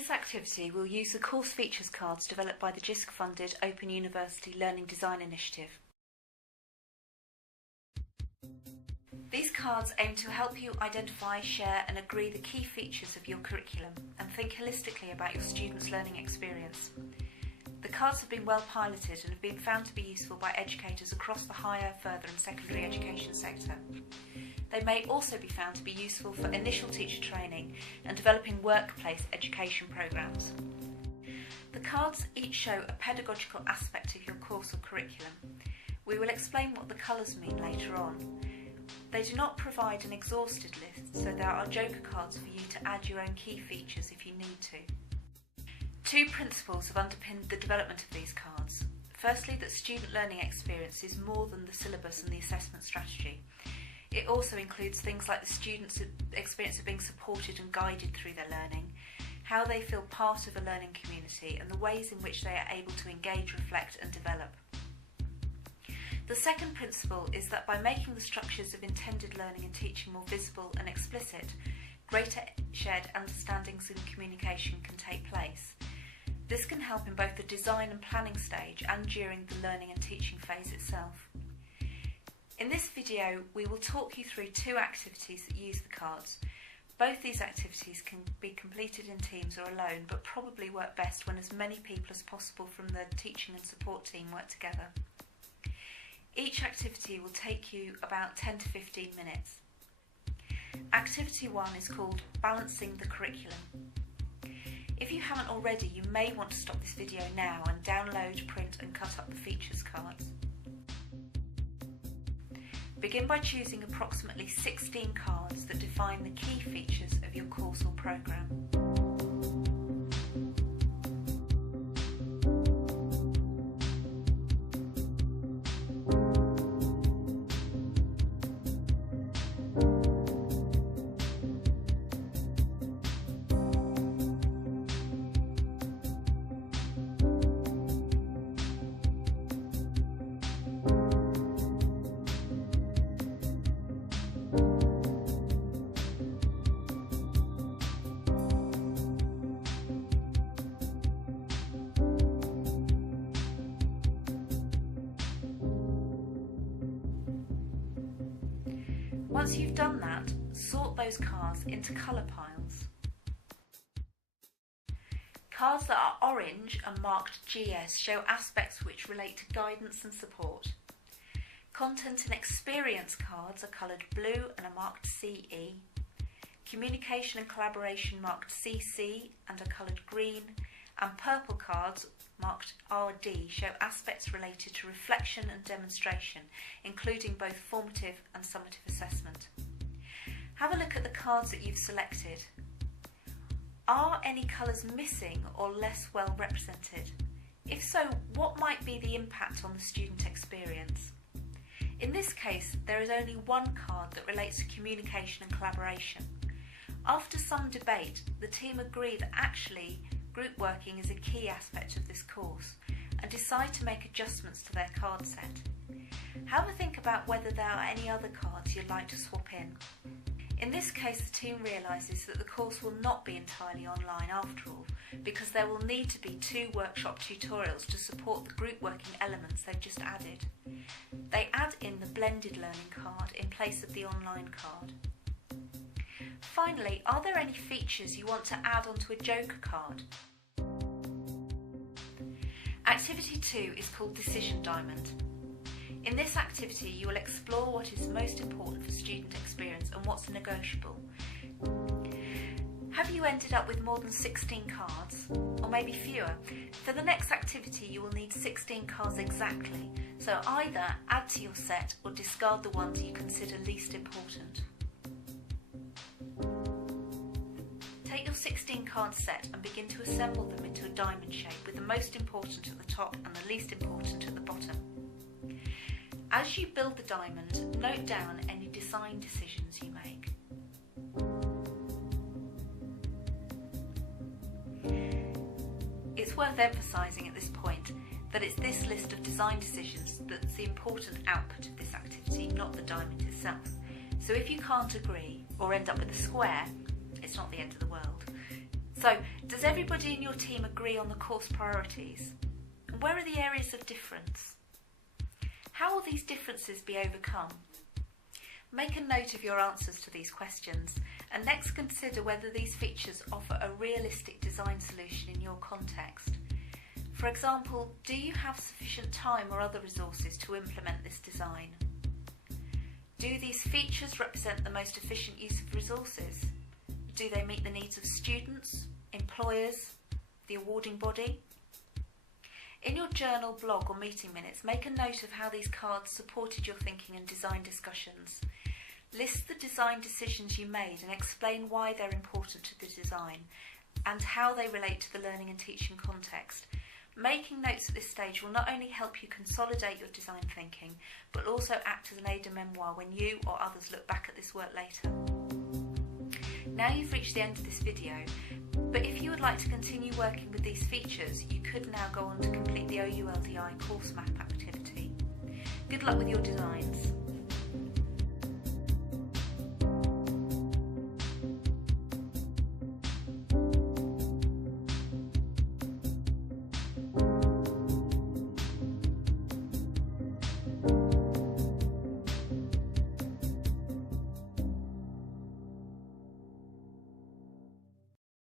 this activity, we'll use the course features cards developed by the JISC-funded Open University Learning Design Initiative. These cards aim to help you identify, share and agree the key features of your curriculum and think holistically about your students' learning experience. The cards have been well piloted and have been found to be useful by educators across the higher, further and secondary education sector. They may also be found to be useful for initial teacher training and developing workplace education programmes. The cards each show a pedagogical aspect of your course or curriculum. We will explain what the colours mean later on. They do not provide an exhausted list, so there are joker cards for you to add your own key features if you need to. Two principles have underpinned the development of these cards. Firstly, that student learning experience is more than the syllabus and the assessment strategy. It also includes things like the students' experience of being supported and guided through their learning, how they feel part of a learning community, and the ways in which they are able to engage, reflect and develop. The second principle is that by making the structures of intended learning and teaching more visible and explicit, greater shared understandings and communication can take place. This can help in both the design and planning stage and during the learning and teaching phase itself. In this video, we will talk you through two activities that use the cards. Both these activities can be completed in teams or alone, but probably work best when as many people as possible from the teaching and support team work together. Each activity will take you about 10 to 15 minutes. Activity 1 is called Balancing the Curriculum. If you haven't already, you may want to stop this video now and download, print and cut up the features cards. Begin by choosing approximately 16 cards that define the key features of your course or programme. Once you've done that, sort those cards into colour piles. Cards that are orange and marked GS show aspects which relate to guidance and support. Content and experience cards are coloured blue and are marked CE. Communication and collaboration marked CC and are coloured green, and purple cards marked RD show aspects related to reflection and demonstration, including both formative and summative assessment. Have a look at the cards that you've selected. Are any colours missing or less well represented? If so, what might be the impact on the student experience? In this case, there is only one card that relates to communication and collaboration. After some debate, the team agree that actually group working is a key aspect of this course and decide to make adjustments to their card set. Have a think about whether there are any other cards you'd like to swap in. In this case, the team realises that the course will not be entirely online after all, because there will need to be 2 workshop tutorials to support the group working elements they've just added. They add in the blended learning card in place of the online card. Finally, are there any features you want to add onto a joker card? Activity 2 is called Decision Diamond. In this activity, you will explore what is most important for student experience and what's negotiable. Have you ended up with more than 16 cards, or maybe fewer? For the next activity, you will need 16 cards exactly, so either add to your set or discard the ones you consider least important. Take your 16 card set and begin to assemble them into a diamond shape, with the most important at the top and the least important at the bottom. As you build the diamond, note down any design decisions you make. It's worth emphasising at this point that it's this list of design decisions that's the important output of this activity, not the diamond itself. So if you can't agree or end up with a square, it's not the end of the world. So, does everybody in your team agree on the course priorities? And where are the areas of difference? How will these differences be overcome? Make a note of your answers to these questions and next consider whether these features offer a realistic design solution in your context. For example, do you have sufficient time or other resources to implement this design? Do these features represent the most efficient use of resources? Do they meet the needs of students, employers, the awarding body? In your journal, blog or meeting minutes, make a note of how these cards supported your thinking and design discussions. List the design decisions you made and explain why they're important to the design and how they relate to the learning and teaching context. Making notes at this stage will not only help you consolidate your design thinking, but also act as an aide-de-memoire when you or others look back at this work later. Now you've reached the end of this video, but if you would like to continue working with these features, you could now go on to complete the OULDI course map activity. Good luck with your designs.